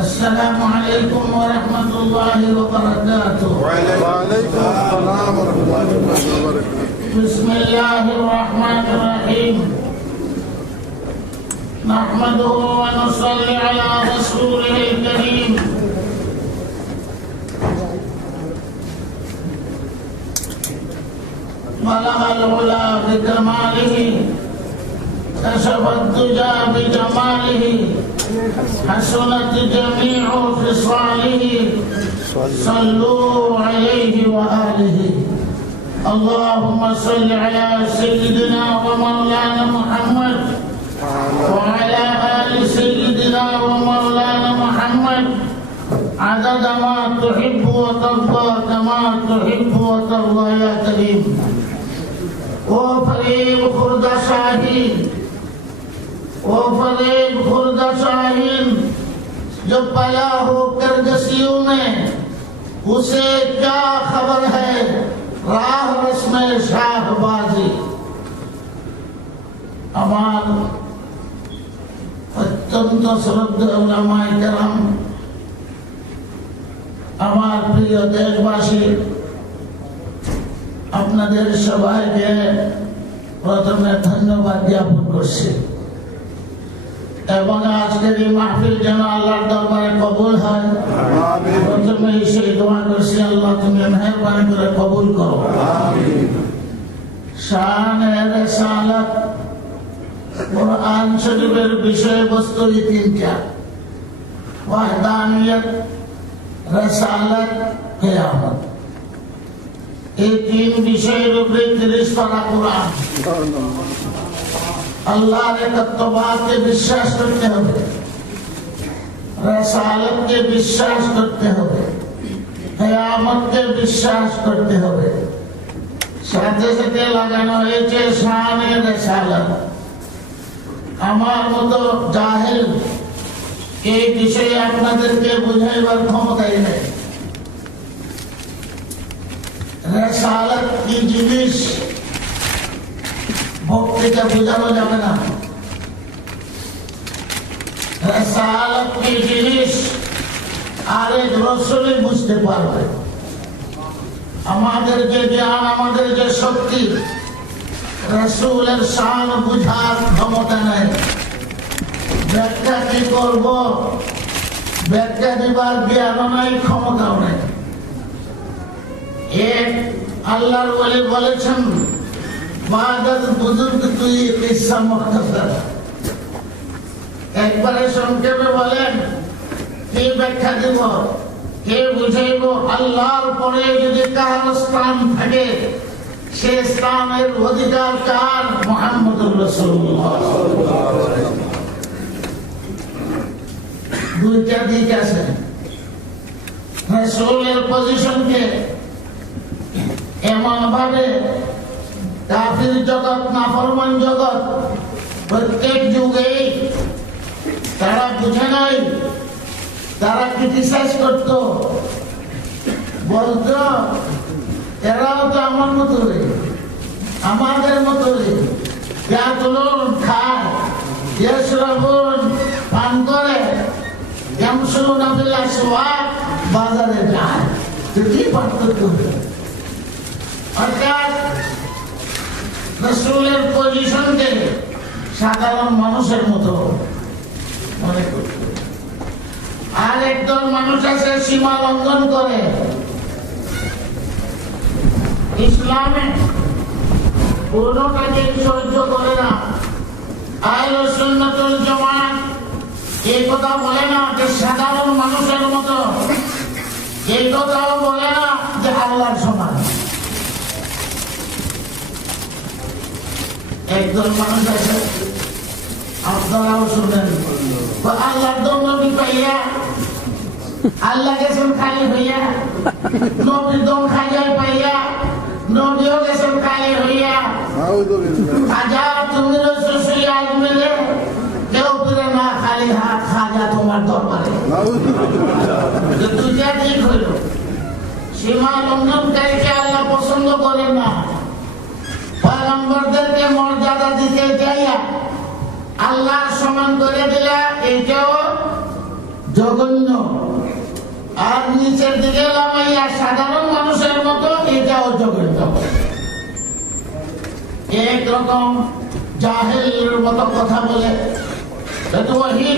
السلام عليكم ورحمة الله وبركاته. وعليكم السلام ورحمة الله وبركاته. بسم الله الرحمن الرحيم. نحمده ونصلي على رسوله الكريم. بلغ العلا بكماله، كشف الدجى بجماله، حسنت جميع خصاله، صلوا عليه وآله. اللهم صل على سيدنا ومولانا محمد وعلى آل سيدنا ومولانا محمد عدد ما تحب وترضى كما تحب وترضى يا كريم. ओ फरीब खुर्दा शाहीन, ओ फरीब खुर्दा शाहीन, जो पला हो करगसियों में, उसे क्या खबर है राह रस्म शाहबाजी। আমার অত্যন্ত শ্রদ্ধেয় উলামায়ে কেরাম, আমার প্রিয় দেশবাসী, আপনাদের সবাইকে প্রথমে ধন্যবাদ জ্ঞাপন করছি এবং আজকের এই মাহফিল যেন আল্লাহর দরবারে কবুল হয়। প্রথমে সেই দোয়া করছি, আল্লাহ তুমি মেহেরবানি করে কবুল করো। শানে রিসালাত কুরআন শরীফের বিষয়বস্তু তিনটা: ওয়াহদানিয়ত, রিসালাত, কিয়ামত। এই তিন বিষয়ের উপরে 30 পারা কুরআন। আল্লাহর একত্ববাদকে বিশ্বাস করতে হবে, রিসালাতকে বিশ্বাস করতে হবে, কিয়ামতকে বিশ্বাস করতে হবে। সাথে সাথে লাগানো হয়েছে শানে রিসালাত। আমার মতো জাহেল এই বিষয়ে আপনাদেরকে বুঝাইবার ক্ষমতাই নেই। রিসালাত কি জিনিস বক্তৃতা বোঝানো যাবে না। রিসালাত কি জিনিস আরেক রাসূলই বুঝতে পারবে। আমাদের যে জ্ঞান, আমাদের যে শক্তি, রাসূলের শান বুঝার ক্ষমতা নেই। ব্যাখ্যা কি করব, ব্যাখ্যা দিবার জ্ঞান নাই, ক্ষমতাও নেই। এক আল্লাহর ওলি বলেছেন, বাদাত বুজুর্গ তুই কিসসা মুখতাসার। একবারে সংক্ষেপে বলেন, কি ব্যাখ্যা দিব, কে বুঝাইব? আল্লাহর পরে যদি কারো স্থান থাকে, সে স্থানের অধিকার কার? মুহাম্মদুর রাসূলুল্লাহ। দুইটা দিক আছে। রাসূলের পজিশনকে এমন ভাবে কাফির জগৎ, নাফরমান জগৎ প্রত্যেক যুগে তারা বুঝে নাই, তারা ক্রিটিসাইজ করত, বলতো এরাও তো আমার মতোই, আমাদের মতোই, ইয়াকুলুন খায়, ইয়াশরাবুন পান করে, ইয়ামশুনা ফিল আসওয়াক বাজারে যায়। তো কি পার্থক্য? অর্থাৎ রাসূলের পজিশনকে সাধারণ মানুষের মতো মনে করত। আর একদল মানুষ আছে সীমা লঙ্ঘন করে। ইসলামে কোনটাকে সহ্য করে না। আহলে সুন্নাত ওয়াল জামাত এই কথা বলে না যে সাধারণ মানুষের মতো, এই কথাও বলে না যে আল্লাহর সমান। একজন মানুষ আছে, আপনারাও শুনেন, আল্লাহর দম নবী পাইয়া আল্লাহ গেছেন খালি হইয়া, নবীর দম খাইয়াই পাইয়া নবীও গেছেন খালি হইয়া। খাজা তুমি রসুল আজমেরে, কেউ ফিরে না খালি হাত, খাজা তোমার দরবারে। দুইটা ঠিক হইল। সীমা লঙ্ঘনকারীকে আল্লাহ পছন্দ করেন না। পয়গম্বরদেরকে মর্যাদা দিতে যাইয়া আল্লাহর সমান করে দিলা, এইটাও জঘন্য, আর নিচের দিকে লামাইয়া সাধারণ মানুষের মতো, এটাও জঘন্য। একরকম জাহেলের মতো কথা বলে, वही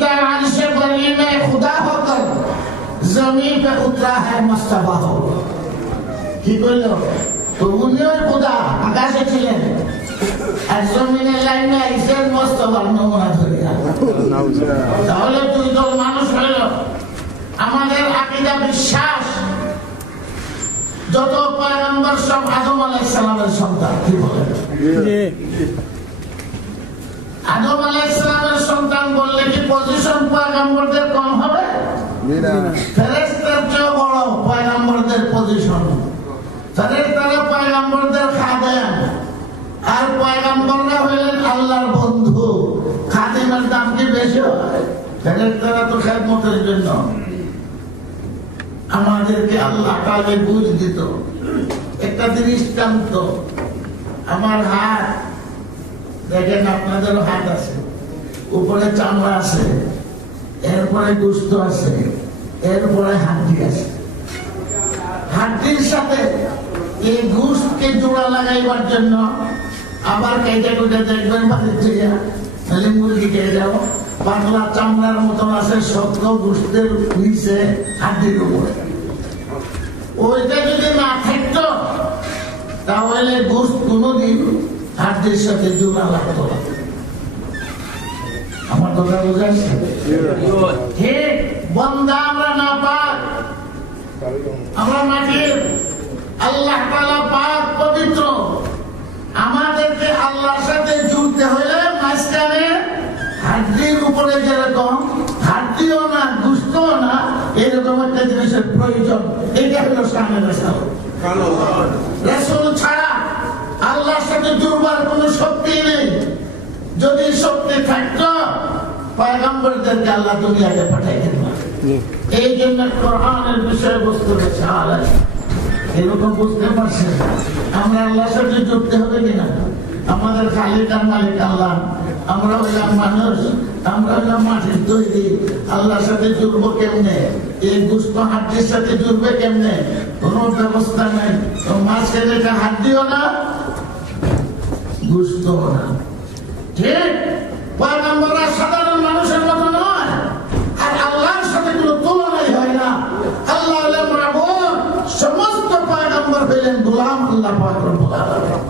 का अर्श बरी में खुदा होकर जमीन पे उतरा है मुस्तफा हो। কি বললো? তো উনিও খুদা, আকাশে ছিলেন, আর জমিনের লাইনে আইসেন মুস্তফার নমুনা ধরিয়া। তাহলে দুই দল মানুষ হইল। আমাদের আকীদা বিশ্বাস, যত পয়গম্বর সব আদম আলাইহিস সালামের সন্তান। কি বলেন? আদম আলাইহিস সালামের সন্তান বললে কি পজিশন পয়গম্বরদের কম হবে? ফেরেশতার চেয়ে বড় পয়গম্বরদের পজিশন। ফেরেশতারা পয়গম্বরদের খাদেম, আর পয়গম্বররা হইলেন আল্লাহর বন্ধু। খাদেমের দাম কি বেশি হয়? ফেরেশতারা তো খেদমতের জন্য। আমাদেরকে আল্লাহ তাআলা বুঝ দিত। একটা দৃষ্টান্ত, আমার হাত দেখেন, আপনাদেরও হাত আছে, উপরে চামড়া আছে, এরপরে গোশত আছে, এরপরে হাড্ডি আছে। হাড্ডির সাথে এই গোশতকে জোড়া লাগাইবার জন্য আবার কেটে কুটে দেখবেন বাড়ির থেকে, তাহলে মুরগি খেয়ে যাও, পাতলা চামড়ার মতন আছে, শক্ত গোশতের নিচে হাড্ডির উপরে। ওইটা যদি না থাকতো তাহলে গোশত কোনোদিন হাড্ডির সাথে জোড়া লাগতো না। আমার কথা বুঝাচ্ছে? ঠিক বন্দা আমরা না পাক, আমরা মাটির, আল্লাহ তাআলা পাক পবিত্র। আমাদেরকে আল্লাহর সাথে জুড়তে হলে মাঝখানে হাড্ডির উপরে যেরকম হাড্ডিও না গোশতও না, এরকম একটা জিনিসের প্রয়োজন। এটা হলো শানে রাসূল। রাসূল ছাড়া আল্লাহর সাথে জুড়বার কোনো শক্তি নেই। যদি শক্তি থাকতো পয়গম্বরদেরকে আল্লাহ দুনিয়াতে পাঠাইতেন না। এই জন্য কোরআনের বিষয়বস্তু রয়েছে আলাদা। এরকম বুঝতে পারছেন আমরা আল্লাহর সাথে জুড়তে হবে কিনা? আমাদের খালিক আর মালিক আল্লাহ, আমরা হইলাম মানুষ, আমরা হইলাম মাটির তৈরি। আল্লাহর সাথে জুড়বো কেমনে? এই গোশত হাড্ডির সাথে জুড়বে কেমনে? কোনো ব্যবস্থা নাই। মাঝখানে এটা হাড্ডিও না, গোশতও না। ঠিক পয়গম্বররা সাধারণ মানুষের মতো নয়, আর আল্লাহর সাথে কোনো তুলনাই হয় না। আল্লাহ হলেন মাবুদ, সমস্ত পয়গম্বর হলেন গোলাম আল্লাহ পাক রব্বুল আলামিন।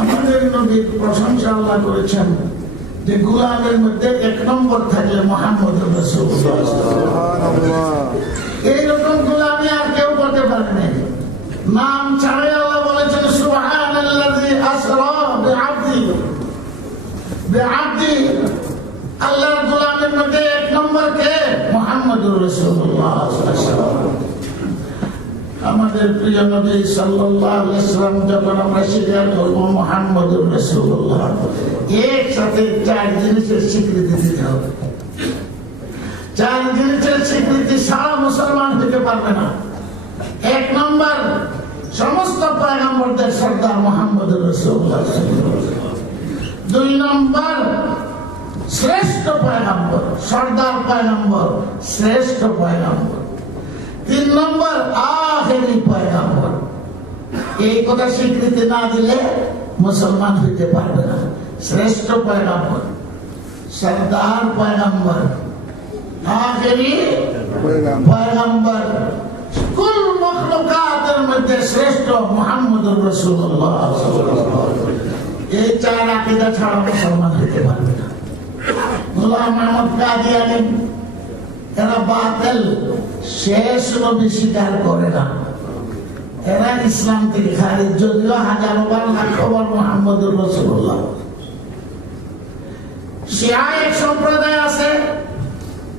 আমাদের নবীর প্রশংসা আল্লাহ করেছেন যে গোলামের মধ্যে এক নম্বর থাকলে মুহাম্মদুর রাসূলুল্লাহ। এইরকম গোলামি আর কেউ করতে পারে না। নাম ছাড়াই আল্লাহ বলেছেন সুবহানাল্লাযী আসরা বিআবদি। আল্লাহর গোলামের মধ্যে এক নম্বর কে? মুহাম্মদুর রাসূলুল্লাহ সাল্লাল্লাহু আলাইহি ওয়াসাল্লাম। আমাদের প্রিয় নবী সাল্লাল্লাহু আলাইহি ওয়াসাল্লাম যখন আমরা স্বীকার করব মুহাম্মদুর রাসূলুল্লাহ, একসাথে চার জিনিসের স্বীকৃতি দিতে হবে। চার জিনিসের স্বীকৃতি সারা মুসলমান দিতে পারবে না। এক নম্বর, সমস্ত পয়গম্বরদের সর্দার মুহাম্মদুর রাসূলুল্লাহ। দুই নম্বর, শ্রেষ্ঠ পয়গম্বর, সর্দার পয়গম্বর, শ্রেষ্ঠ পয়গম্বর। তিন নম্বর, আখেরি পয়গম্বর। এই কথা স্বীকৃতি না দিলে মুসলমান হইতে পারবে না। শ্রেষ্ঠ পয়গম্বর, সর্দার পয়গম্বর, আখেরি পয়গম্বর, কুল মখলুকাতের মধ্যে শ্রেষ্ঠ মুহাম্মদুর রাসূলুল্লাহ। এই চার আকীদা ছাড়া মুসলমান হইতে পারবে না। গোলাম আহমদ কাদিয়ানী এরা বাতিল, শেষ নবী স্বীকার করে না। এরা ইসলাম থেকে খারিজ, যদিও হাজারো বার লাখো বার মুহাম্মদুর রাসূলুল্লাহ। শিয়া এক সম্প্রদায় আছে,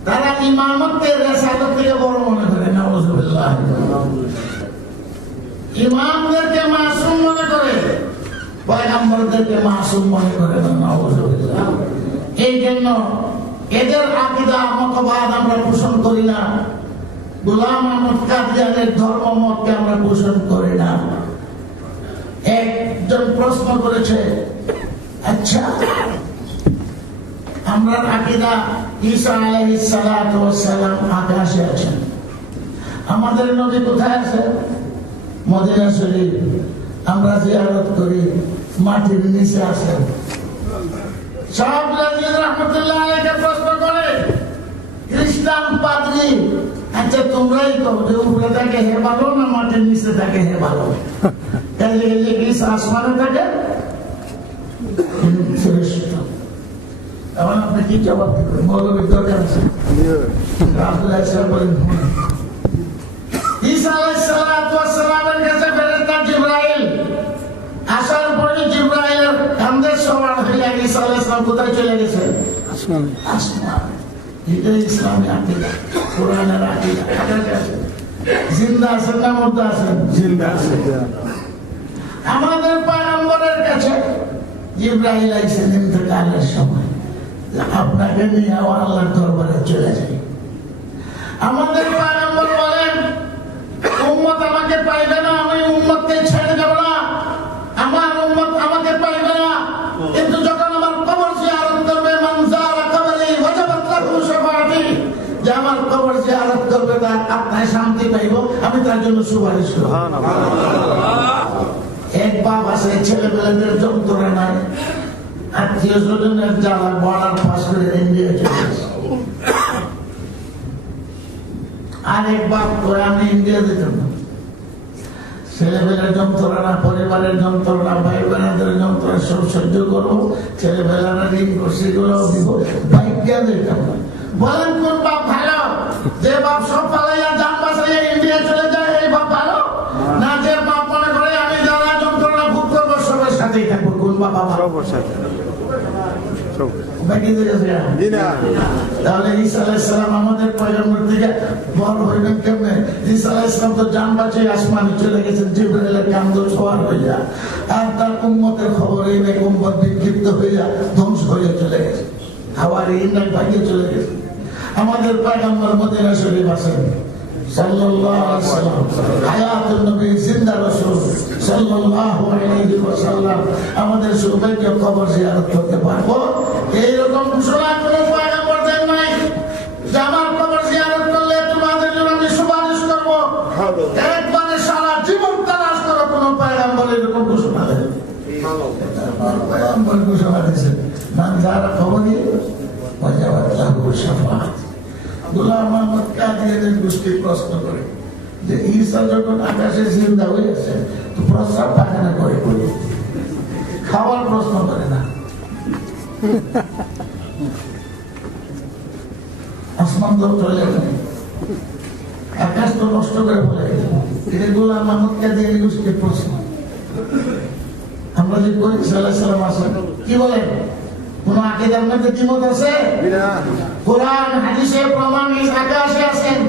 তারা ইমামতকে রিসালাত থেকে বড় মনে করে। নাউযুবিল্লাহ। ইমামদেরকে মাসুম মনে করে, পয়গম্বরদেরকে মাসুম মনে করে না। নাউযুবিল্লাহ। এই জন্য এদের আকীদা মতবাদ আমরা পোষণ করি না। গোলাম আহমদ কাদিয়ানীর ধর্মমতকে আমরা পোষণ করি না। একজন প্রশ্ন করেছে, আচ্ছা আমরা আকীদা ঈসা আলাইহিস সালাতু ওয়াস সালাম আকাশে আছেন। আমাদের নবী কোথায় আছেন? মদিনা শরীফ। আমরা জিয়ারত করি, মাটির নিচে আছেন। শাহ আব্দুল রহমতুল্লাহ আলাইহি প্রশ্ন করে, খ্রিস্টান পাদ্রী, আচ্ছা তোমরাই কও যে উপরে থাকে হে ভালো না মাটির নিচে থাকে হে ভালো? তাহলে ঈসা আসমানে থাকে, এখন আপনি কি জবাব দিবেন? মৌলবীর দরকার আছে? আব্দুল্লাহ সাহেব বলেন, ঈসা আলাইহিস সালাতু ওয়াস সালামের কাছে ফেরেশতা জিবরাইল আসার পরে জিবরাইলের কাঁধে সওয়ার হয়ে ঈসা আলাইহিস সালাম কোথায় চলে গেছেন? আসমানে। আসমানে। এটা ইসলামী আকীদা, কোরআনের আকীদা। জিন্দা আছেন না মুর্দা আছেন? জিন্দা আছেন। আমাদের পয়গম্বরের কাছে জিবরাইল আইছেন ইন্তেকালের সময়, আপনাকে নিয়ে আল্লাহর দরবারে চলে যাই। আমাদের পয়গম্বর বলেন, উম্মত আমাকে পাইবে না, আমি উম্মতকে ছেড়ে দেব না, আমার উম্মত আমাকে পাইবে না, কিন্তু যখন আমার কবর জিয়ারত করবে, মান যারা কবরি ওয়াজাবাত লাহু শাফাআতি, যে আমার কবর জিয়ারত করবে তার আত্মায় শান্তি পাইব, আমি তার জন্য সুপারিশ করব। এক বাপ আছে, ছেলেমেয়েদের যন্ত্রণায় আত্মীয় স্বজনের জ্বালা বর্ডার পাস করে ইন্ডিয়া চলে গেছে। আরেক বাপ করে আমি ইন্ডিয়া যেতাম না, ছেলেমেয়ের যন্ত্রণা, পরিবারের যন্ত্রণা, ভাই বোনেদের যন্ত্রণা সব সহ্য করবো, ছেলেমেয়েরা ঋণ করছি করে ভাগ্যা যেতাম না। বলেন কোন বাপ ভালো? যে বাপ সব পালাইয়া জান বাঁচাইয়া ইন্ডিয়া চলে যায়, এই বাপ ভালো? না যে বাপ মনে করে আমি যারা যন্ত্রণা ভোগ করবো সবার সাথেই থাকবো, কোন বাপ ভালো? তাহলে ঈসা আলাইহিস সালাম আমাদের পয়গম্বর থেকে বড় হইবেন কেমনে? ঈসা আলাইহিস সালাম তো জান বাঁচিয়ে আসমানে চলে গেছেন জিবরাইলের কাঁধে সওয়ার হইয়া, আর তার উম্মতের খবর এই নাই, উম্মত বিক্ষিপ্ত হইয়া ধ্বংস হয়ে চলে গেছে, হাওয়ার এই নাই ভাগিয়ে চলে গেছে। আমাদের পয়গম্বর মদিনা শরীফ আছেন সাল্লাল্লাহু আলাইহি ওয়াসাল্লাম, হায়াতুন নবী, জিন্দা রাসূল সাল্লাল্লাহু আলাইহি ওয়াসাল্লাম। আমাদের সবাইকে কবর জিয়ারত করতে পারবো, এইরকম ঘোষণা করে পয়গম্বর দেন নাই যে আমার কবর জিয়ারত করলে তোমাদের জন্য আমি সুপারিশ করব। একবারে সারা জীবন তালাশ করো, কোন পয়গম্বর এরকম ঘোষণা দেন? পয়গম্বর ঘোষণা দিয়েছেন, মান যারা কবরি ওয়াজাবাত লাহু শাফাআত। গোলাম আহমদ কাদিয়ানীর গোষ্ঠী প্রশ্ন করে যে ঈসা যখন আকাশে জিন্দা হয়েছে তো প্রস্রাব পায়খানা করে করি, খাওয়ার প্রশ্ন করে না। আসমান তো চলে যায়, আকাশ তো নষ্ট করে বলে, এটা গোলাম আহমদ কাদিয়ানী গোষ্ঠীর প্রশ্ন। আমরা যে কই ঈসা আলাইহিস সালাম আসেন, কি বলেন? কোন আকীদার মধ্যে দ্বিমত আছে? কোরআন হাদিসের প্রমাণ আকাশে আছেন।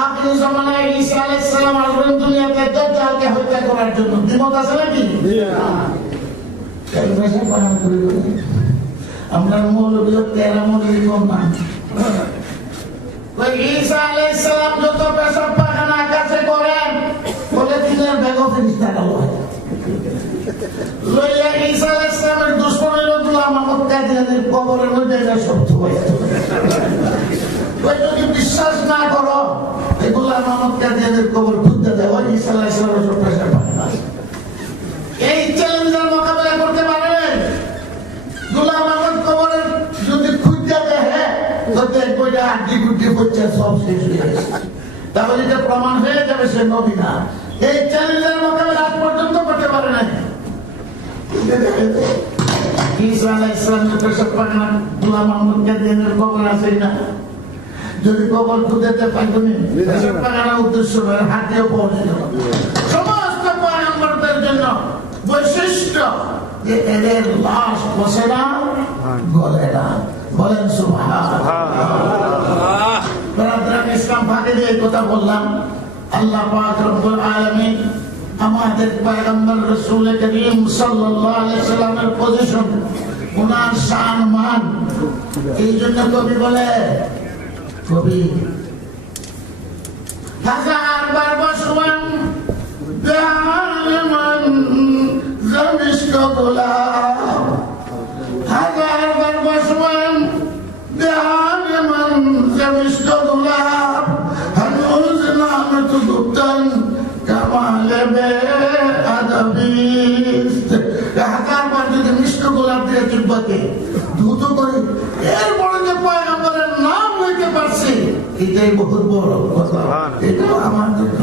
আখির জামানায় ঈসা আলাইহিস সালাম আসবেন দুনিয়াতে দাজ্জালকে হত্যা করার জন্য, দ্বিমত আছে নাকি? আমরা মৌলবী তেরা মৌলবী কম না। ঈসা আলাইহিস সালাম যত পেশাব পায়খানা আকাশে করেন, বলে দিনের বেগম ফেরেশতারা হয় লইয়া ঈসা আলাইহিস সালামের দুশমনের গোলাম আহমদ কাদিয়ানীর কবরের মধ্যে এটা শব্দ হয়। যদি বিশ্বাস না করো, এই গোলাম আহমদ কাদিয়ানীর কবর খুঁজতে দেওয়া ঈসা আলাইহিস সালামের সব পেশাব পায়খানা। এই চ্যালেঞ্জের মোকাবেলা করতে পারবেন? গোলাম আহমদ কবরের যদি খুঁজতে দেখে তো দেখবো যে আড্ডি গুড্ডি করছে, সব শেষ হয়ে গেছে, তাহলে এটা প্রমাণ হয়ে যাবে সে নবী না। এই চ্যালেঞ্জের মোকাবেলা আজ পর্যন্ত করতে পারে নাই। ঈসা আলাইহিস সালামের পেশাব পায়খানা গোলাম আহমদ কাদিয়ানীর কবর আছে না? যদি কবর খুঁজতে পারবেন, পেশাব পায়খানা উদ্দেশ্য হাতেও পৌঁছে যাবে। সমস্ত পয়গম্বরদের জন্য বৈশিষ্ট্য যে এদের লাশ বসে না, গলে না। বলেন সুবহানাল্লাহ। ব্রাদার ইসলাম ফাঁকে দিয়ে কথা বললাম, আল্লাহ পাক রব্বুল আলামিন আমাদের পয়গম্বর রাসূল করিম সাল্লাল্লাহু আলাইহি ওয়াসাল্লামের পজিশন, ওনার শান মান, এই জন্য কবি বলে, কবি হাজারবার বসবান জামান জমিষ্ঠ গোলাম, হাজারবার বসবান হাজারবার যদি মিষ্টি গোলাপ দিয়ে জিহ্বাকে দ্রুত করে এরপরে যে পয়গম্বরের নাম লইতে পারছি, এটাই বহুত বড় কথা। এটাও আমার জন্য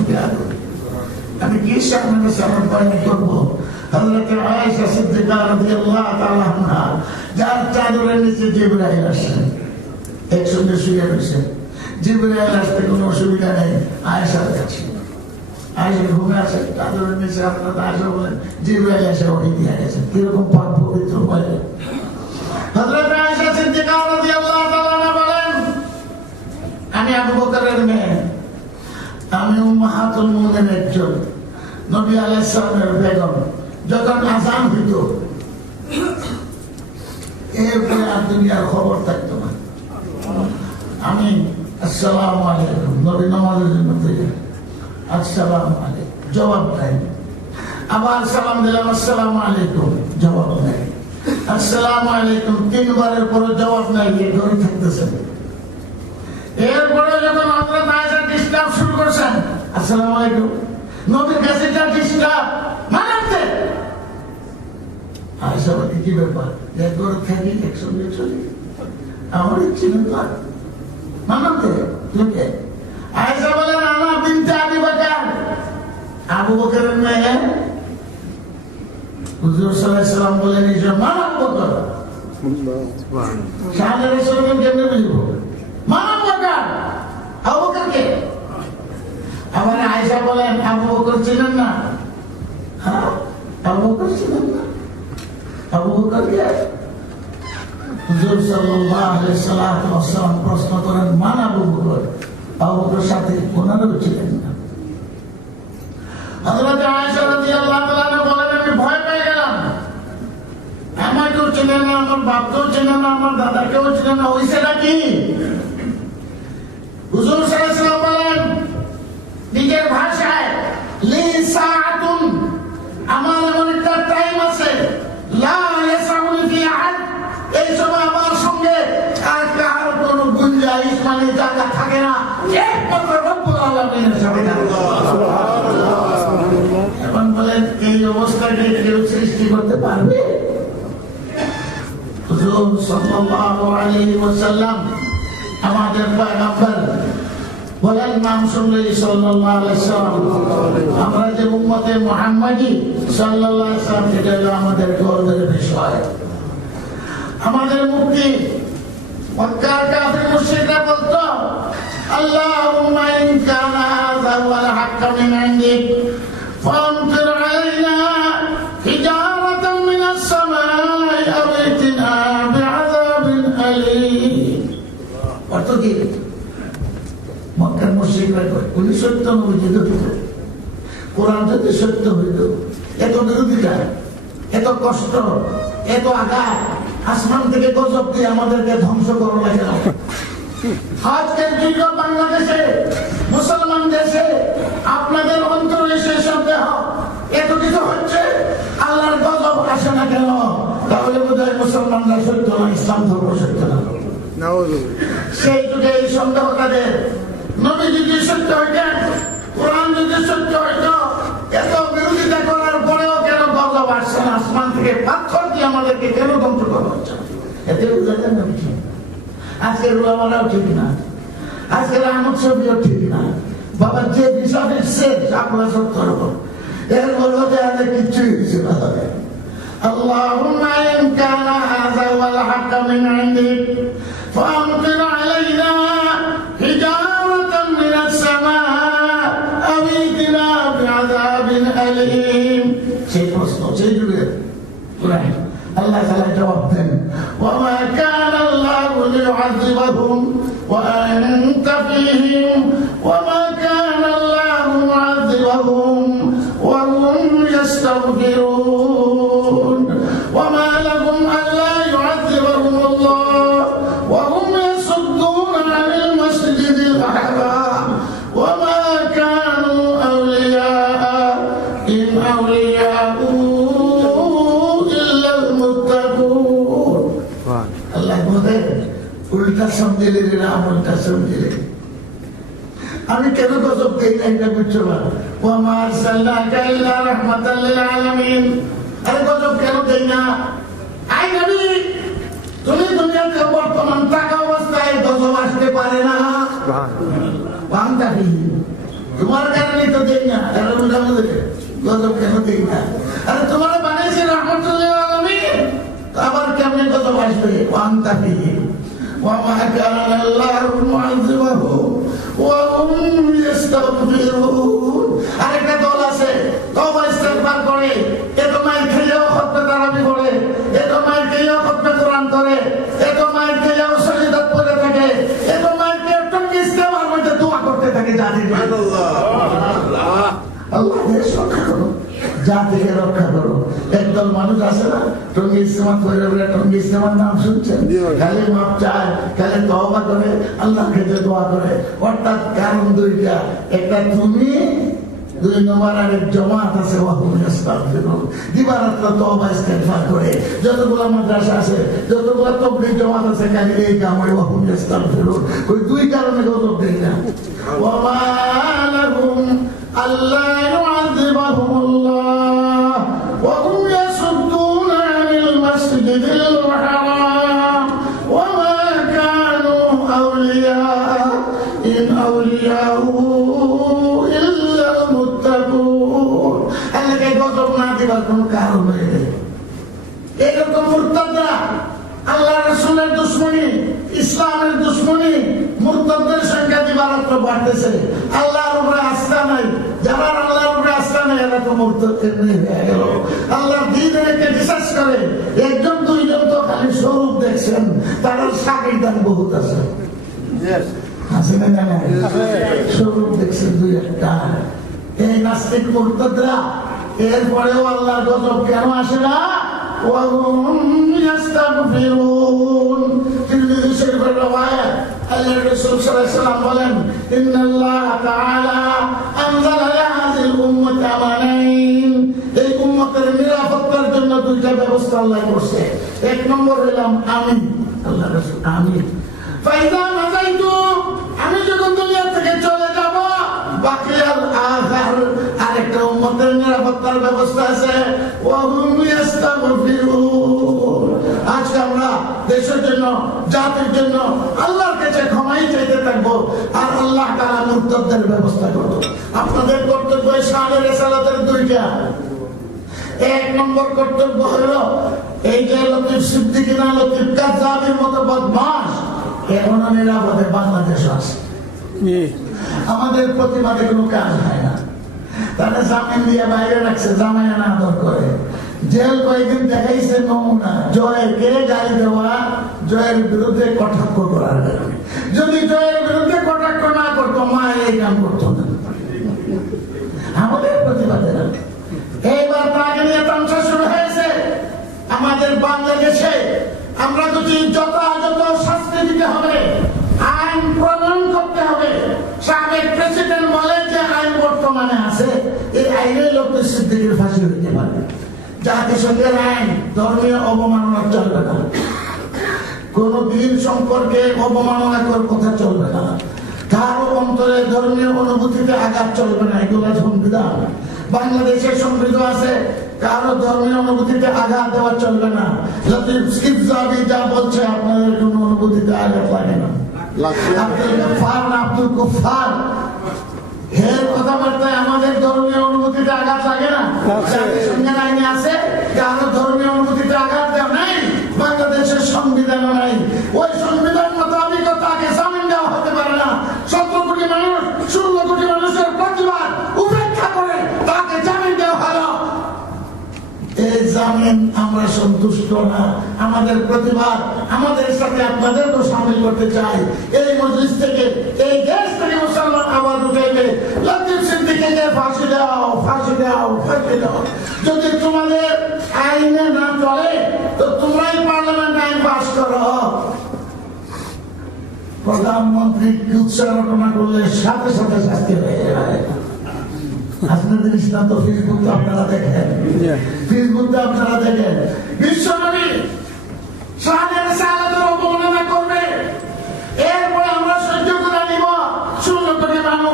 আমি কি সামনে সামনে বয়ান করবো। হযরত আয়েশা সিদ্দিকা রাদিয়াল্লাহু তাআলা আনহা যার চাদরের নিচে জিবরাইল আসেন, একসঙ্গে শুয়ে রয়েছেন। জিবরাইল আসতে কোনো অসুবিধা নেই আয়েশার কাছে। আয়েশা ঘুমে আসে, চাদরের নিচে আপনার আয়েশা বলেন জিবরাইল এসে ওহি দিয়ে গেছেন। কিরকম পাক পবিত্র বলে। হযরত আয়েশা সিদ্দিকা রাদিয়াল্লাহু তাআলা আনহা বলেন, আমি আবু বকরের মেয়ে, আমি উম্মাহাতুল মুমিনিন একজন, নবী আলাইহিস সালামের বেগম। যখন আযান হইত এরপরে আর দুনিয়ার খবর থাকতো না। আমি আসসালামু আলাইকুম, নবী নামাজের জন্য তৈরি, আসসালামু আলাইকুম, জবাব নাই। আবার সালাম দিলাম, আসসালামু আলাইকুম, জবাব নাই। আসসালামু আলাইকুম তিনবারের পরে জবাব নাই, এই ঘরে থাকতেছেন। এরপরে যখন হযরত আয়েশা ডিস্টার্ব শুরু করছেন, আসসালামু আলাইকুম, নবীর কাছে যা ডিস্টার্ব মানতে আয়েশা বলে কি ব্যাপার, এক ঘরে থাকি একসঙ্গে চলি, আমার ছিলেন না মানতে তোকে। আয়েশা বলেন, আনা বিনতে আবি বকর, আবু বকরের মেয়ে। হুজুর সাল্লাল্লাহু আলাইহি ওয়াসাল্লাম বলেন, এই যে মানব বকর, শাহাদাত রাসূলকে কেমনে বুঝবো? মানব বকর, আবু বকরকে। আবার আয়েশা বলেন, আবু বকর ছিলেন না? হ্যাঁ, আবু বকর ছিলেন না। আবু বকর কে? হুজুর সাল্লাল্লাহু আলাইহি ওয়াসাল্লাম প্রশ্ন করেন, মান আবু বকর? আবু বকর সাথে ওনারও ছিলেন না। হযরত আয়েশা রাদিয়াল্লাহু তাআলা বলেন, আমি ভয় পেয়ে গেলাম। আমাকেও চেনেন না, আমার বাপকেও চেনেন না, আমার দাদাকেও চেনেন না, হইছে নাকি? হুজুর সাল্লাল্লাহু আলাইহি ওয়াসাল্লাম বলেন নিজের ভাষায়, লি সাআতুন, আমার এমন একটা টাইম আছে, লা ইয়াসাউনি ফি আহাদ, এই সময় আমার সঙ্গে আর কার কোনো গুঞ্জাইশ মানে জায়গা থাকে না, একমাত্র রব্বুল আলামিনের সাথে। এখন বলেন এই অবস্থাকে কেউ সৃষ্টি করতে পারবে? হুজুর সাল্লাল্লাহু আলাইহি ওয়াসাল্লাম আমাদের পয়গম্বর বলেন, নাম শুনলেই সাল্লাল্লাহু আলাইহি ওয়াসাল্লাম, আমরা যে উম্মতে মুহাম্মাদি সাল্লাল্লাহু আলাইহি ওয়াসাল্লাম, এটা হলো আমাদের গর্বের বিষয়, আমাদের মুক্তি। মক্কার কাফির মুশরিকরা বলতো, আল্লাহুম্মা ইন কানা হাযা ওয়াল হাক্কা মিন ইনদিক ফামতির আলাইনা হিজারাতাম মিনাস সামাই আও ইতিনা বিআযাবিন আলীম। অর্থ কি? মক্কার মুশরিকরা কয়, উনি সত্য নবী যদি হতো, কোরআন যদি সত্য হইত, এত বিরোধিতা, এত কষ্ট, এত আঘাত, আসমান থেকে গজব দিয়ে আমাদেরকে ধ্বংস করা লাগে না। আজকের যুগে বাংলাদেশে মুসলমান দেশে আপনাদের অন্তরে সেই সন্দেহ এত কিছু হচ্ছে, আল্লাহর গজব আসে না কেন? তাহলে বোধহয় মুসলমানরা সত্য না, ইসলাম ধর্ম সত্য না। সেই যুগে এই সন্দেহ তাদের। নবী যদি সত্য হইতেন, কোরআন যদি সত্য হইত, এত বিরোধিতা করার পরেও কেন গজব আসছে না? আসমান থেকে পাথর দিয়ে আমাদেরকে কেন ধ্বংস করা হচ্ছে? এতে বোঝা যায় না ঠিক। আজকের ওলামারাও ঠিক না, আজকের আহমদ শফিও ঠিক না। বাবা যে বিষয় এসছে আপনারা সত্য রকম, এর বলতে আমাদের কিচ্ছুই কিছু না হবে। আল্লাহুম্মা ইন কানা হাযা ওয়াল হাক্কা মিন ইনদিক ফামতির আলাইনা হিজারাতাম মিনাস সামাই আও ইতিনা বিআযাবিন আলীম। সেই প্রশ্ন সেই যুগে কোরআন আল্লাহ তাআলা জবাব দেন, ওয়া মা কানা আল্লাহু লিউআযিবাহুম ওয়া আনতা ফীহিম ওয়া মা কানা আল্লাহু মুআযিবাহুম ওয়া হুম ইস্তাগফিরুন ওয়া মা লাহুম আল্লা ইউআযিবাহুম আল্লাহ ওয়া হুম ইয়াসুদ্দুনা আনিল মাসজিদিল হারাম ওয়া মা কানু আওলিয়া ইন আওলিয়াহু ইল্লাল মুত্তাকুন। আল্লাহ বলেন, উল্টা সমঝে রে রাম, উল্টা সমঝে রে। আমি কেন গজব দেই না এটা বুঝছো না? ওয়া মা আরসালনাকা ইল্লা রাহমাতাল লিল আলামিন। আরে গজব কেন দেই না? আই নবী, তুমি দুনিয়াতে বর্তমান থাকা অবস্থায় গজব আসতে পারে না। বান্দাবি তোমার কারণে তো দেই না। তাহলে বুঝাবো গজব কেন দেই না? আরে তোমার বানাইছে রাহমাতুল লিল আলামিন, আবার কেমনে গজব আসবে? বান্দাবি وما كان الله معذبهم وهم يستغفرون। আরেকটা দল আছে তওবা ইস্তেগফার করে, এত মাইর খেয়েও খুতবা তারাবি করে, এত মাইর খেয়েও খুতবা কোরআন করে, এত মাইর খেয়েও সাজদাত পড়ে থাকে, এত মাইর খেয়েও টঙ্গি ইস্তেগফার করতে দোয়া করতে থাকে। জাতি আল্লাহ আল্লাহ দেশ রক্ষা করো, জাতিকে রক্ষা করো। একদল মানুষ আছে না টঙ্গি ইস্তেমাল করে, টঙ্গি ইস্তেমাল নাম শুনছেন, খালি মাপ চায়, খালি তওবা করে, আল্লাহর কাছে দোয়া করে। অর্থাৎ কারণ দুইটা, একটা তুমি, দুই নম্বর আরেক জামাত আছে ওয়াহুম ইস্তাগফিরুন, দিবারাত্র তওবা ইস্তেগফার করে। যতগুলো মাদ্রাসা আছে, যতগুলো তাবলীগ জামাত আছে, খালি এই কাম হয় ওয়াহুম ইস্তাগফিরুন। ওই দুই কারণে গজব দেই না। ওয়া মা লাহুম আল্লা ইউআযিবাহুমুল্লাহ ওয়া হুম ইয়াসুদ্দুনা আনিল মাসজিদিল হারাম ওয়া মা কানু আউলিয়া ইন আউলিয়াহু ইল্লাল মুত্তাকুন। আল্লাহকে গজব না দিবার কোন কারণ নেই। এরকম মুরতাদরা আল্লাহ রাসূলের দুশমনী, ইসলামের দুশমনী, মুরতাদদের সংখ্যা দিবারাত্র বাড়তেছে। আল্লাহর উপরে আস্থা নাই, যারা আল্লাহর উপরে আস্থা নাই এরা তো মুরতাদ এমনি হয়ে গেল। আল্লাহর দ্বীনকে বিশ্বাস করে একজন দুইজন তো খালি স্বরূপ দেখছেন, তারা সাকিদান বহুত আছে, আছে না জানা? স্বরূপ দেখছেন দুই একটা। এই নাস্তিক মুরতাদরা এরপরেও আল্লাহর গজব কেন আসে না? وهم يستغفرون। তিরমিজি শরীফের রওয়ায়াত আল্লাহর রাসূল সাল্লাল্লাহু আলাইহি ওয়াসাল্লাম বলেন, ইন্নাল্লাহ তাআলা আনজালা লিহাযিল উম্মতি আমানাইন। এই উম্মতের নিরাপত্তার জন্য দুইটা ব্যবস্থা আল্লাহ করছে। এক নম্বর হলাম আমি, আল্লাহর রাসূল আমি, ফাইদা নাযাইতু, আমি যখন দুনিয়া থেকে চলে যাব, বাকিয়াল আখার আরেকটা উম্মতের নিরাপত্তার ব্যবস্থা আছে, ওয়াহুম ইস্তাগফিরুন। আজকে আমরা দেশের জন্য, জাতির জন্য আল্লাহর কাছে ক্ষমাই চাইতে থাকবো, আর আল্লাহ তাআলা মুরতাদদের ব্যবস্থা করবে। আপনাদের কর্তব্য শানে রিসালাতের দুইটা। এক নম্বর কর্তব্য হলো এই যে লতিফ সিদ্দিকী না লতিফ কাযযাবের মতো বদমাশ এখনো নিরাপদে বাংলাদেশ আছে। আমাদের প্রতিবাদে কোনো কাজ হয় না, তারা জামিন দিয়ে বাইরে রাখছে, জামাইয়া না আদর করে। জেল কয়েকদিন দেখাইছে নমুনা, জয়কে গালি দেওয়া, জয়ের বিরুদ্ধে কটাক্ষ করার কারণে। যদি জয়ের বিরুদ্ধে কটাক্ষ না করতো, মা এই কাম করতো না। আমাদের প্রতিবাদে এইবার তাকে নিয়ে তামসা শুরু হয়েছে আমাদের বাংলাদেশে। আমরা যদি যথাযথ শাস্তি দিতে হবে, আইন প্রণয়ন করতে হবে। সাবেক প্রেসিডেন্ট বলেন যে আইন বর্তমানে আছে, এই আইনে লোকদের সিদ্দিকীর ফাঁসি হইতে পারে। জাতিসংঘের আইন ধর্মীয় অবমাননা চলবে না, কোন দিন সম্পর্কে অবমাননা করার কথা চলবে না, কারো অন্তরে ধর্মীয় অনুভূতিতে আঘাত চলবে না, এগুলো সংবিধান। বাংলাদেশের সংবিধান আছে, কারো ধর্মীয় অনুভূতিতে আঘাত দেওয়া চলবে না। লতিফ সিদ্দিকী যা বলছে আপনাদের কোন অনুভূতিতে আঘাত লাগে না। আব্দুল কুফার এর কথাবার্তায় আমাদের ধর্মীয় অনুভূতিতে আঘাত লাগে না। জাতিসংঘের আইনে আছে, কারো ধর্মীয় অনুভূতিতে আঘাত দেওয়া নাই, বাংলাদেশের সংবিধান নাই। ওই সংবিধান মোতাবেক তাকে জামিন দেওয়া হতে পারে না। 17 কোটি মানুষ, 16 কোটি মানুষের প্রতিবাদ উপেক্ষা করে তাকে জামিন দেওয়া হলো। এই জামিন আমরা সন্তুষ্ট না। আমাদের প্রতিবাদ, আমাদের সাথে আপনাদেরও সামিল করতে চাই। এই মজলিস থেকে, এই দেশ থেকে মুসলমান আওয়াজ উঠাইবে, লতিফ সিদ্দিকীকে ফাঁসি দাও, ফাঁসি দাও, ফাঁসি দাও। যদি তোমাদের আইনে না চলে তো তোমরাই পার্লামেন্ট আইন পাস করো। প্রধানমন্ত্রী কুৎসা ঘটনা করলে সাথে সাথে শাস্তি হয়ে যায়। আপনাদের ইসলাম তো ফেসবুকে আপনারা দেখেন, ফেসবুকে আপনারা দেখেন বিশ্বনবী শানে রিসালাতের অবমাননা করবে, এরপরে আমরা সহ্য করে নিব। 16 কোটি মানুষ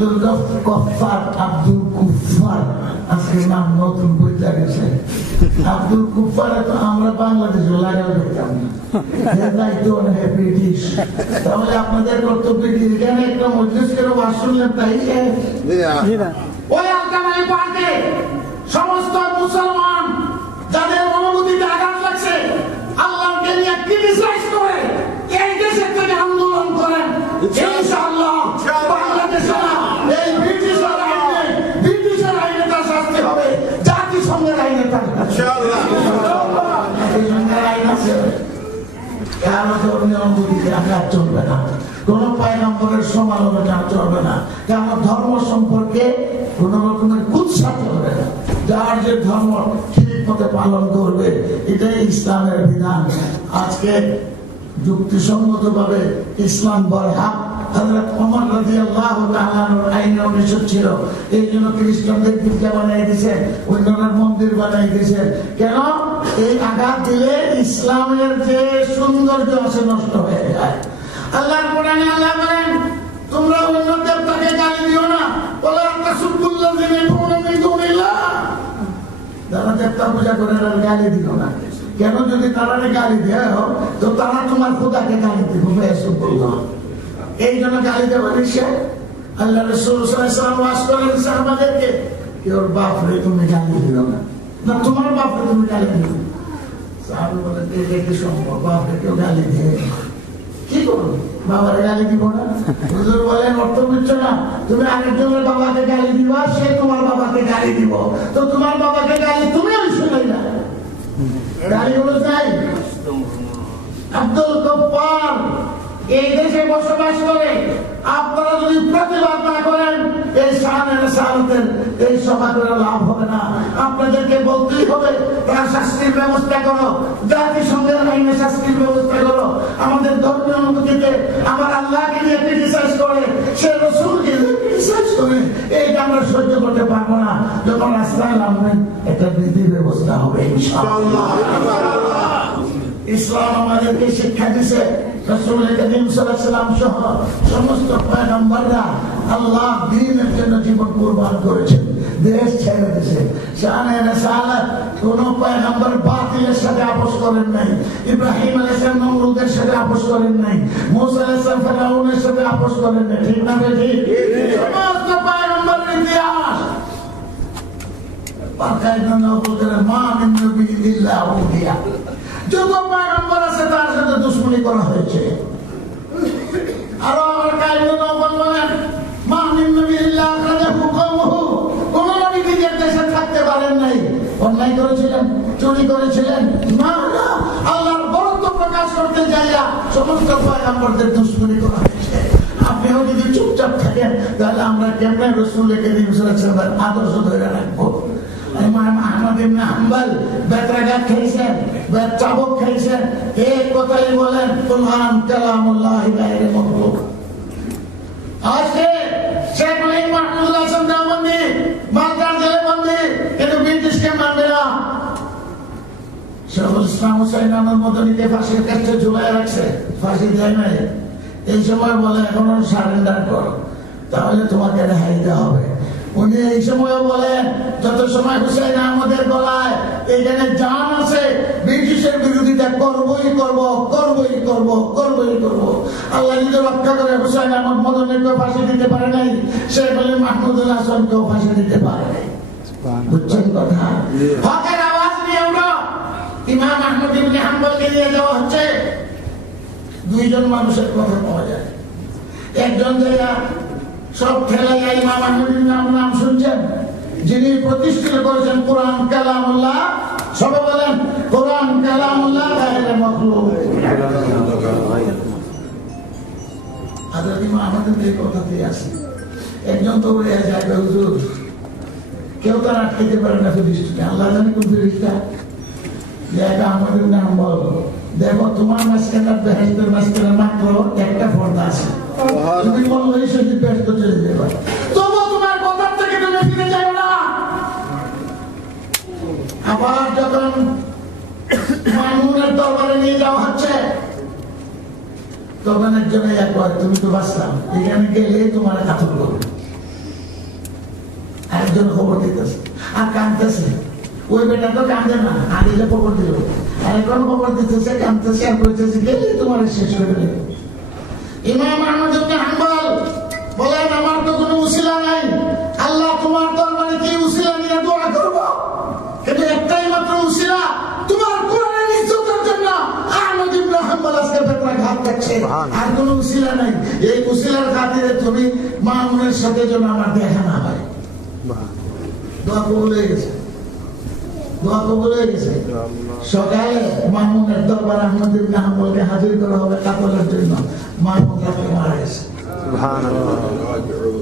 আব্দুল গফফার, আব্দুল কুফফার আজকে নাম নতুন বইটা গেছে। আব্দুল কুফফার তো আমরা বাংলাদেশে লাগাল দেখতাম না, ব্রিটিশ। তাহলে আপনাদের কর্তব্য কি এখানে একটা মজলিস করে ওয়াজ শুনলেন তাই? ওই আলকামাই পার্কে সমস্ত মুসলমান যাদের অনুভূতিতে আঘাত লাগছে, আল্লাহকে নিয়ে ক্রিটিসাইজ করে এই দেশের থেকে আন্দোলন করেন, ইনশাআল্লাহ বাংলাদেশে এই ব্রিটিশের আইনে তার শাস্তি হবে, জাতিসংঘের আইনে তার জাতিসংঘের আইন আছে। কারো ধর্মীয় অনুভূতিতে আঘাত চলবে না, কোন পয়গম্বরের সমালোচনা চলবে না, কারণ ধর্ম সম্পর্কে কোন রকমের কুৎসা চলবে না। যার যে ধর্ম ঠিক মতো পালন করবে, এটাই ইসলামের বিধান। আজকে যুক্তিসঙ্গত ভাবে ইসলাম বরহাক হযরত ওমর রাদিয়াল্লাহু তাআলার আইনে অনুষ্ঠিত ছিল। এই জন্য খ্রিস্টানদের গির্জা বানিয়ে দিয়েছে, অন্যরা মন্দির বানিয়ে দিয়েছে। কেন? এই আঘাত দিলে ইসলামের যে সৌন্দর্য আছে নষ্ট হয়ে যায়। আল্লাহর কোরআনে আল্লাহ বলেন, তোমরা অন্য দেবতাকে গালি দিও না, ওয়ালা তাসুবুল্লাযিনা ইয়াদউনা মিন দুনিল্লাহ। যারা দেবতা পূজা করে তারা গালি দিও না। কেন? যদি তারা গালি দেয় তো তারা তোমার খোদাকে গালি দিবে। এই জন্য গালি দেওয়া নিষেধ। আল্লাহ রাসূল সাল্লাল্লাহু আলাইহি ওয়াসাল্লাম ওয়াজ করেন সাহাবাদেরকে, ওর বাপরে তুমি গালি দিও না, না তোমার বাপরে তুমি গালি দিও। সাহাবা বলেন, এটা কি সম্ভব? বাপরে কেউ গালি দিয়ে কি করবো? বাবার গালি দিব না? হুজুর বলেন, অর্থ বুঝছো না, তুমি আরেকজনের বাবাকে গালি দিবা, সে তোমার বাবাকে গালি দিব, তো তোমার বাবাকে গালি তুমি আমি শুনাই না, গালিগুলো চাই। আব্দুল গফফার এই দেশে বসবাস করে, আপনারা যদি প্রতিবাদ না করেন এই শানের সালতের এই সভা করে লাভ হবে না। আপনাদেরকে বলতেই হবে তার শাস্তির ব্যবস্থা করো, জাতিসংঘের আইনে শাস্তির ব্যবস্থা করো। আমাদের ধর্মীয় অনুভূতিতে আমার আল্লাহকে নিয়ে ক্রিটিসাইজ করে, সে রাসূলকে ক্রিটিসাইজ করে, এইটা আমরা সহ্য করতে পারবো না। যখন রাস্তায় নামবেন একটা বিধি ব্যবস্থা হবে ইনশাআল্লাহ। ইসলাম আমাদেরকে শিক্ষা দিছে, রাসূল করিম সাল্লাল্লাহু আলাইহি ওয়াসাল্লাম সহ সমস্ত পয়গম্বররা আল্লাহ দ্বীনের জন্য জীবন কুরবান করেছেন, দেশ ছেড়ে দিয়েছে। শানে রিসালাত কোন পয়গম্বর বাতিলের সাথে আপোষ করেন নাই। ইব্রাহিম আলাইহিস সালাম নমরুদের সাথে আপোষ করেন নাই, মুসা আলাইহিস সালাম ফিরআউনের সাথে আপোষ করেন নাই। ঠিক না ঠিক? সমস্ত পয়গম্বরের ইতিহাস বাকায়দা নকল করে মা মিন নবিয়্যিন ইল্লা উহিয়া, যত পয়গম্বর আছে তার সাথে দুশমনি করা হয়েছে। আর আমার কায়দা নকল বলেন, মা মিন নবিয়্যিন ইল্লা আখরাজাহু কওমুহু, কোন নবী নিজের দেশে থাকতে পারেন নাই। অন্যায় করেছিলেন, চুরি করেছিলেন, না না, আল্লাহর বরত্ব প্রকাশ করতে যাইয়া সমস্ত পয়গম্বরদের দুশমনি করা হয়েছে। আপনিও যদি চুপচাপ থাকেন তাহলে আমরা কেমনে রাসূল করিম সাল্লাল্লাহু আলাইহি ওয়াসাল্লামের আদর্শ ধরে রাখবো? ইমাম আহমদ ইবনে হাম্বল বেত্রাঘাত খেয়েছেন, চাবুক খেয়েছেন, এই কথাই বলেন কুরআন কালামুল্লাহ গায়রে মখলুক। আজকে শেখ মাহমুদুল্লাহ হাসান দেওবন্দি মাদ্রাজ জেলে বন্দি, কিন্তু ব্রিটিশকে মানবে না। শেখুল ইসলাম হুসাইন আহমদ মদনীকে ফাঁসির কাছে ঝুলায় রাখছে, ফাঁসি দেয় নাই। এই সময় বলে এখন সারেন্ডার করো, তাহলে তোমাকে রেহাই দেওয়া হবে। উনি এই সময় বলেন, যত সময় হুসাইন আহমদের গলায় এখানে জান আছে, ব্রিটিশের বিরোধিতা করবই করব, করবই করব, করবই করব। আল্লাহ যদি রক্ষা করে হুসাইন আহমদ মদনীকেও ফাঁসি দিতে পারে নাই, শেখ মাহমুদুল হাসানকেও ফাঁসি দিতে পারে নাই। বুঝছেন কথা? হকের আওয়াজ নিয়ে আমরা ইমাম আহমদ ইবনে হাম্বলকে নিয়ে যাওয়া হচ্ছে। দুইজন মানুষের কথা পাওয়া যায়, একজন জায়গা সব খেলায় ইমাম আহমদ নাম শুনছেন, যিনি প্রতিষ্ঠিত করেছেন কোরআন কালামুল্লাহ। সবাই বলেন কোরআন কালামুল্লাহ গায়রে মখলুক। হযরত ইমাম আহমদের এই কথাতেই আছে। একজন তো উড়ে যায়, হুজুর কেউ তার আটকাতে পারে না ফেরেশতা। আল্লাহ জানে কোন ফেরেশতা। জায়গা আমাদের নাম বল, দেখো তোমার মাঝখানে বেহেশতের মাঝখানে মাত্র একটা পর্দা আছে, তুমি বললেই সেটি বেহেশত চলে যাবে। তবুও তোমার কথার থেকে তুমি ফিরে যাও না। আবার যখন মামুনের দরবারে নিয়ে যাওয়া হচ্ছে, তখন একজনে একবার তুমি তো বাঁচলাম, এখানে গেলে তোমার কাতল করবে। একজন খবর দিতেছে আর কাঁদতেছে, ওই বেটা তো কাঁদে না, আগে যে খবর দিল আর এখন খবর দিতেছে, কাঁদতেছে আর কইতেছে গেলে তোমার শেষ করে দিল। ইমাম আহমদ ইবনে হাম্বল বলেন, আমার তো কোনো উসিলা নাই, আল্লাহ তোমার দরবারে কি উসিলা নিয়ে দোয়া করব? কিন্তু একটাই মাত্র উসিলা, তোমার কোরআনের ইজ্জতের জন্য আহমদ ইবনে হাম্বল আজকে বেত্রাঘাত দেখছে, আর কোনো উসিলা নাই। এই উসিলার খাতিরে তুমি মামুনের সাথে যেন আমার দেখা না হয়। দোয়া কবুল হয়ে গেছে, দোয়া কবুল হয়ে গেছে। সকালে মামুনের দরবার আহমদ ইবনে হাম্বলকে হাজির করা হবে কাতলের জন্য। মামুন রাতে মারা গেছে,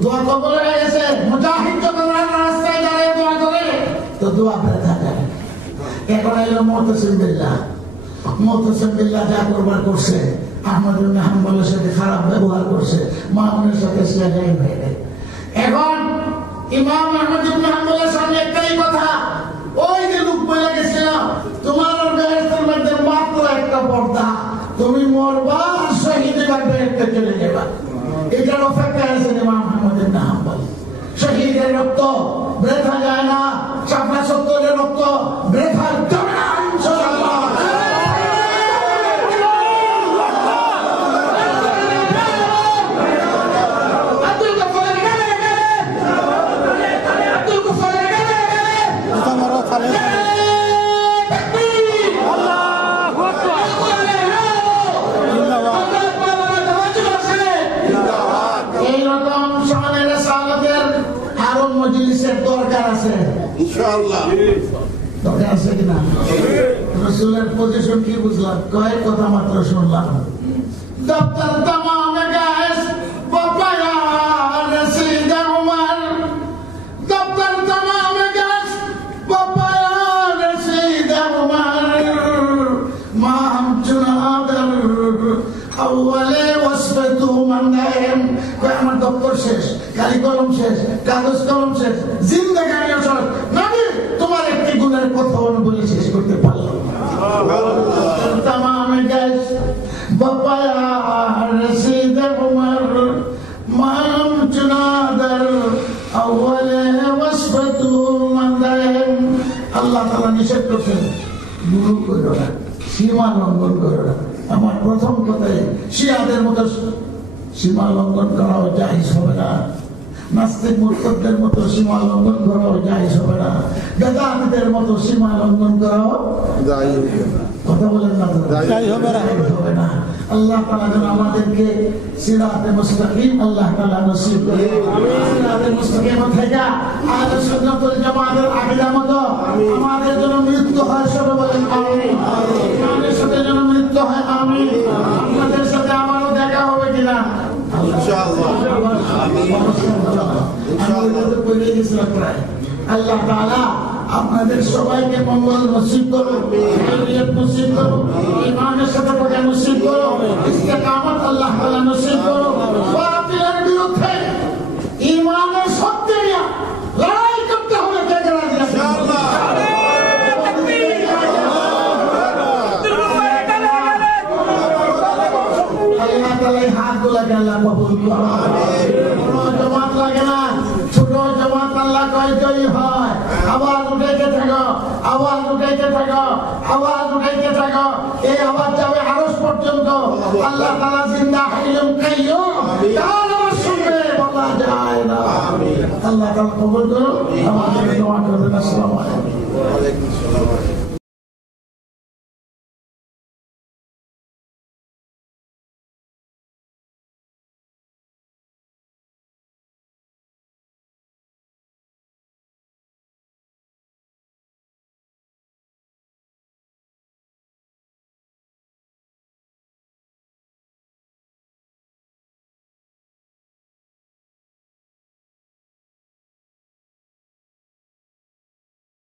দোয়া কবুল হয়ে গেছে। মুজাহিদ যখন রাস্তায় দাঁড়িয়ে দোয়া করে তো দোয়া করে থাকে। এখন এলো মুতাসিম বিল্লাহ, মুতাসিম বিল্লাহ যা করবার করছে, আহমদ ইবনে হাম্বলের সাথে খারাপ ব্যবহার করছে, মামুনের সাথে সে গায়ে হয়ে গেছে। এখন ইমাম আহমদ ইবনে হাম্বলের সামনে একটাই কথা, ওই যে লোক বলে গেছিল তোমার বেহেশতের মধ্যে মাত্র একটা পর্দা, তুমি মরবা শহীদ এবার বেহেশতে চলে যাবা। এটার অপেক্ষায় আছেন ইমাম আহমদ ইবনে হাম্বল। শহীদের রক্ত বৃথা যায় না, শাপলা সত্তরের রক্ত বৃথা যাবে না ইনশাআল্লাহ। দরকার আছে ইনশাআল্লাহ, দরকার আছে কিনা? রাসূলের পজিশন কি বুঝলাম? কয়েক কথা মাত্র শুনলাম। দপ্তর तमाम গায়েস বাপায়া রশিদ উমর, দপ্তর तमाम গায়েস বাপায়া রশিদ উমর, মাম চুনাদর আউয়ালে ওয়াসফতু মানদাম। আমার দপ্তর শেষ, কালি কলম শেষ, কাগজ কলম শেষ, জিন্দেগানি শেষ, নবী তোমার একটি গুণের কথা বলে শেষ করতে পারলাম না। तमाम গায়েস বাপায়া রশিদ উমর, মাম চুনাদর আউয়ালে ওয়াসফতু মানদাম। আল্লাহ তাআলা নিষেধ করেছেন গুরু করো না, সীমা লঙ্ঘন করো না। আমার প্রথম কথাই শিয়াদের মতো সীমা লঙ্ঘন করাও জায়েজ হবে না, নাস্তিক মুরতাদদের মতো সীমা লঙ্ঘন করাও জায়েজ হবে না, বেদাতীদের মতো সীমা লঙ্ঘন করাও জায়েজ হবে না। কথা বলেন না, জায়েজ হবে না। আল্লাহ তাআলা যেন আমাদেরকে সিরাতে মুস্তাকিম আল্লাহ তাআলা নসিব করে। সিরাতে মুস্তাকিম থেকে আহলে সুন্নাত ওয়াল জামাতের আকীদার মতো আমাদের জন্য মৃত্যু হয়, সবাই বলেন আমিন। আমাদের সাথে যেন মৃত্যু হয়, আমিন। আপনাদের সাথে আমারও দেখা হবে কিনা ইনশাআল্লাহ, আমিন ইনশাআল্লাহ। আল্লাহ তাআলা আপনাদের সবাইকে মঙ্গল নসিব করুন, খায়রিয়াত নসিব করুন, ঈমানের সাথে পড়া নসিব করুন, ইস্তেকামত আল্লাহ তাআলা নসিব করুন। বাতিলের বিরুদ্ধে ঈমানের শক্তি নিয়ে লড়াই করতে হবে, কে কে রাজি আছেন? ইনশাআল্লাহ। আল্লাহ তাআলা এই হাতগুলোকে আল্লাহ কবুল করুন। কোনো জমাত লাগে না, ছোট জমাত আল্লাহ কয় জয়ী হয়। আওয়াজ উঠাইতে থাকো, আওয়াজ উঠাইতে থাকো, আওয়াজ উঠাইতে থাকো, এই আওয়াজ যাবে আরশ পর্যন্ত। আল্লাহ তাআলা জিন্দা হাইয়ুম কাইয়ুম, কার আওয়াজ শুনবে বলা যায় না। আল্লাহ তাআলা কবুল করুন, আমাদের দোয়া করবেন। আসসালামু আলাইকুম। ওয়া আলাইকুম আসসালাম।